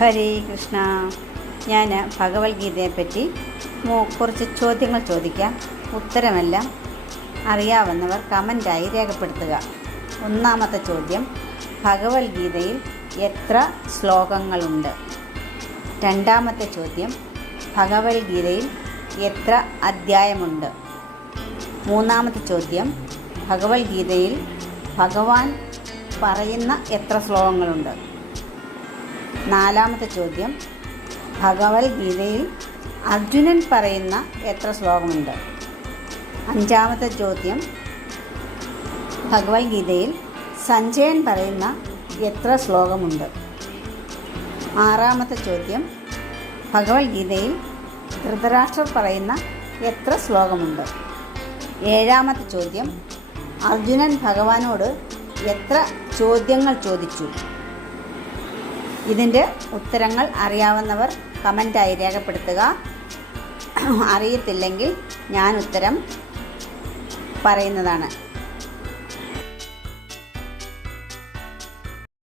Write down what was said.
ഹരേ കൃഷ്ണ. ഞാൻ ഭഗവത്ഗീതയെപ്പറ്റി പറ്റി കുറച്ച് ചോദ്യങ്ങൾ ചോദിക്കാം. ഉത്തരമെല്ലാം അറിയാവുന്നവർ കമന്റായി രേഖപ്പെടുത്തുക. ഒന്നാമത്തെ ചോദ്യം ഭഗവത്ഗീതയിൽ എത്ര ശ്ലോകങ്ങളുണ്ട്? രണ്ടാമത്തെ ചോദ്യം ഭഗവത്ഗീതയിൽ എത്ര അധ്യായമുണ്ട്? മൂന്നാമത്തെ ചോദ്യം ഭഗവത്ഗീതയിൽ ഭഗവാൻ പറയുന്ന എത്ര ശ്ലോകങ്ങളുണ്ട്? നാലാമത്തെ ചോദ്യം. ഭഗവത്ഗീതയിൽ അർജുനൻ പറയുന്ന എത്ര ശ്ലോകമുണ്ട്? അഞ്ചാമത്തെ ചോദ്യം. ഭഗവത്ഗീതയിൽ സഞ്ജയൻ പറയുന്ന എത്ര ശ്ലോകമുണ്ട്? ആറാമത്തെ ചോദ്യം. ഭഗവത്ഗീതയിൽ ധൃതരാഷ്ട്രർ പറയുന്ന എത്ര ശ്ലോകമുണ്ട്? ഏഴാമത്തെ ചോദ്യം. അർജുനൻ ഭഗവാനോട് എത്ര ചോദ്യങ്ങൾ ചോദിച്ചു? ഇതിന്റെ ഉത്തരങ്ങൾ അറിയാവുന്നവർ കമന്റായി രേഖപ്പെടുത്തുക. അറിയത്തില്ലെങ്കിൽ ഞാൻ ഉത്തരം പറയുന്നതാണ്.